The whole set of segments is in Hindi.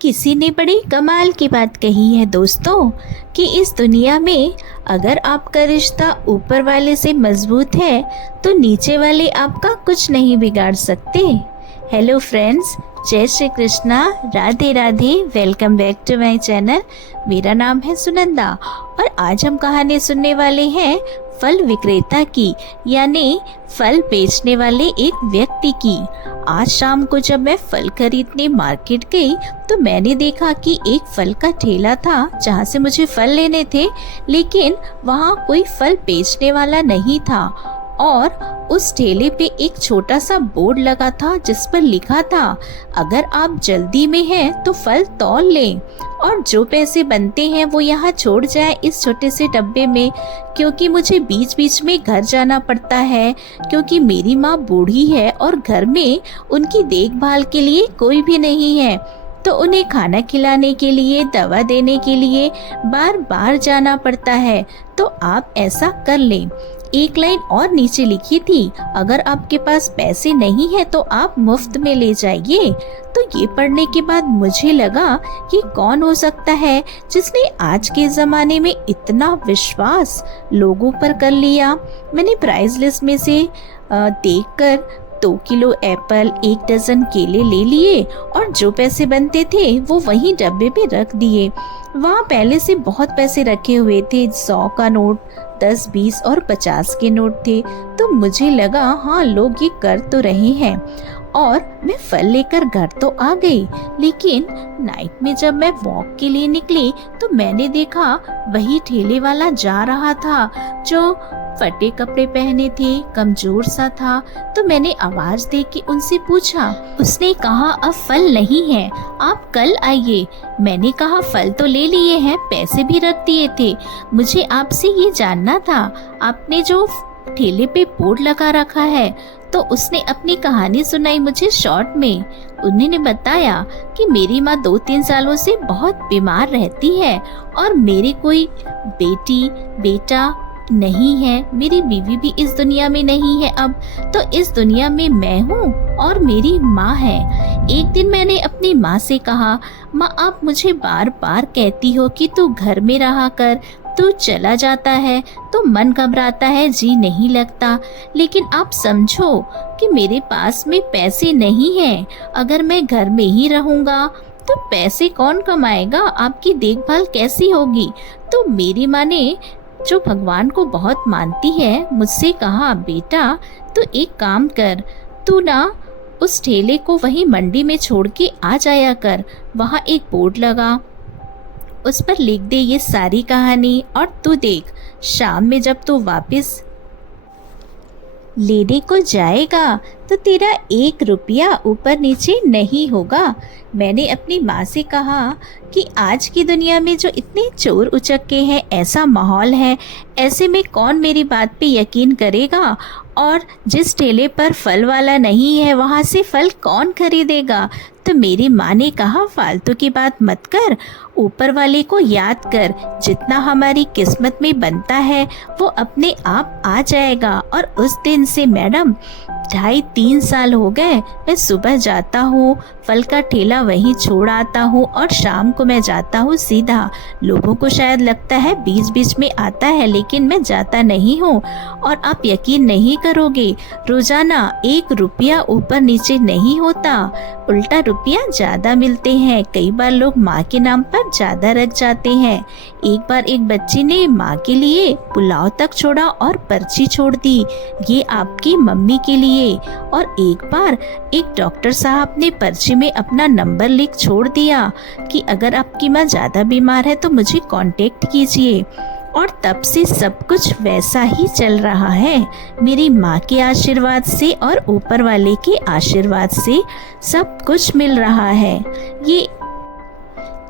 किसी ने बड़ी कमाल की बात कही है दोस्तों कि इस दुनिया में अगर आपका रिश्ता ऊपर वाले से मजबूत है तो नीचे वाले आपका कुछ नहीं बिगाड़ सकते। हेलो फ्रेंड्स, जय Shri Krishna, Radhe Radhe. Welcome back to my channel. मेरा नाम है सुनंदा और आज हम कहानी सुनने वाले हैं फल विक्रेता की, यानी फल बेचने वाले एक व्यक्ति की। आज शाम को जब मैं फल खरीदने मार्केट गई तो मैंने देखा कि एक फल का ठेला था जहाँ से मुझे फल लेने थे, लेकिन वहाँ कोई फल बेचने वाला नहीं था और उस ठेले पे एक छोटा सा बोर्ड लगा था जिस पर लिखा था, अगर आप जल्दी में हैं तो फल तौल लें और जो पैसे बनते हैं वो यहाँ छोड़ जाए इस छोटे से डब्बे में, क्योंकि मुझे बीच बीच में घर जाना पड़ता है, क्योंकि मेरी माँ बूढ़ी है और घर में उनकी देखभाल के लिए कोई भी नहीं है, तो उन्हें खाना खिलाने के लिए, दवा देने के लिए बार बार जाना पड़ता है। तो आप ऐसा कर लें। एक लाइन और नीचे लिखी थी, अगर आपके पास पैसे नहीं है तो आप मुफ्त में ले जाइए। तो ये पढ़ने के बाद मुझे लगा कि कौन हो सकता है जिसने आज के ज़माने में इतना विश्वास लोगों पर कर लिया। मैंने प्राइस लिस्ट में से देखकर 2 किलो एप्पल, 1 डजन केले ले लिए और जो पैसे बनते थे वो वहीं डब्बे पे रख दिए। वहाँ पहले से बहुत पैसे रखे हुए थे, 100 का नोट, 10, 20 और 50 के नोट थे। तो मुझे लगा हाँ, लोग ये कर तो रहे हैं और मैं फल लेकर घर तो आ गई। लेकिन नाइट में जब मैं वॉक के लिए निकली तो मैंने देखा वही ठेले वाला जा रहा था जो फटे कपड़े पहने थे, कमजोर सा था। तो मैंने आवाज दे के उनसे पूछा। उसने कहा अब फल नहीं है, आप कल आइए। मैंने कहा फल तो ले लिए हैं, पैसे भी रख दिए थे। मुझे आपसे ये जानना था, आपने जो ठेले पे बोर्ड लगा रखा है। तो उसने अपनी कहानी सुनाई मुझे शॉर्ट में। उन्होंने बताया कि मेरी माँ 2-3 सालों से बहुत बीमार रहती है और मेरी कोई बेटी बेटा नहीं है, मेरी बीवी भी इस दुनिया में नहीं है अब, तो इस दुनिया में मैं हूँ और मेरी माँ है। एक दिन मैंने अपनी माँ से कहा, माँ आप मुझे बार बार कहती हो कि तू घर में रहा कर, तू चला जाता है तो मन घबराता है, जी नहीं लगता, लेकिन आप समझो कि मेरे पास में पैसे नहीं हैं। अगर मैं घर में ही रहूँगा तो पैसे कौन कमाएगा, आपकी देखभाल कैसी होगी। तो मेरी माँ ने, जो भगवान को बहुत मानती है, मुझसे कहा, बेटा तू एक काम कर, तू ना उस ठेले को वहीं मंडी में छोड़ के आ जाया कर। वहाँ एक बोर्ड लगा, उस पर लिख दे ये सारी कहानी और तू देख, शाम में जब तू वापस लेने को जाएगा तो तेरा 1 रुपया ऊपर नीचे नहीं होगा। मैंने अपनी माँ से कहा कि आज की दुनिया में जो इतने चोर उचक्के हैं, ऐसा माहौल है, ऐसे में कौन मेरी बात पे यकीन करेगा, और जिस ठेले पर फल वाला नहीं है वहाँ से फल कौन खरीदेगा। तो मेरी माँ ने कहा फालतू की बात मत कर, ऊपर वाले को याद कर, जितना हमारी किस्मत में बनता है वो अपने आप आ जाएगा। और उस दिन से मैडम 2.5-3 साल हो गए, मैं सुबह जाता हूँ, फल का ठेला वहीं छोड़ आता हूँ और शाम को मैं जाता हूँ सीधा। लोगों को शायद लगता है बीच बीच में आता है, लेकिन मैं जाता नहीं हूँ। और आप यकीन नहीं करोगे, रोजाना 1 रुपया ऊपर नीचे नहीं होता, उल्टा रुपया ज़्यादा मिलते हैं। कई बार लोग माँ के नाम पर ज़्यादा रख जाते हैं। एक बार एक बच्ची ने माँ के लिए पुलाव तक छोड़ा और पर्ची छोड़ दी, ये आपकी मम्मी के लिए। और एक बार एक डॉक्टर साहब ने पर्ची में अपना नंबर लिख छोड़ दिया कि अगर आपकी माँ ज़्यादा बीमार है तो मुझे कांटेक्ट कीजिए। और तब से सब कुछ वैसा ही चल रहा है। मेरी माँ के आशीर्वाद से और ऊपर वाले के आशीर्वाद से सब कुछ मिल रहा है। ये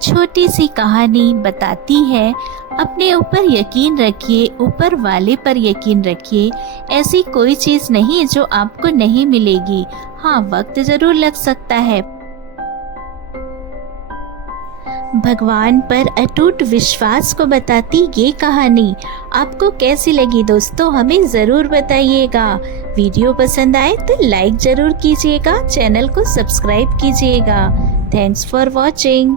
छोटी सी कहानी बताती है, अपने ऊपर यकीन रखिए, ऊपर वाले पर यकीन रखिए। ऐसी कोई चीज़ नहीं जो आपको नहीं मिलेगी। हाँ, वक्त ज़रूर लग सकता है। भगवान पर अटूट विश्वास को बताती ये कहानी आपको कैसी लगी दोस्तों, हमें ज़रूर बताइएगा। वीडियो पसंद आए तो लाइक ज़रूर कीजिएगा, चैनल को सब्सक्राइब कीजिएगा। Thanks for watching.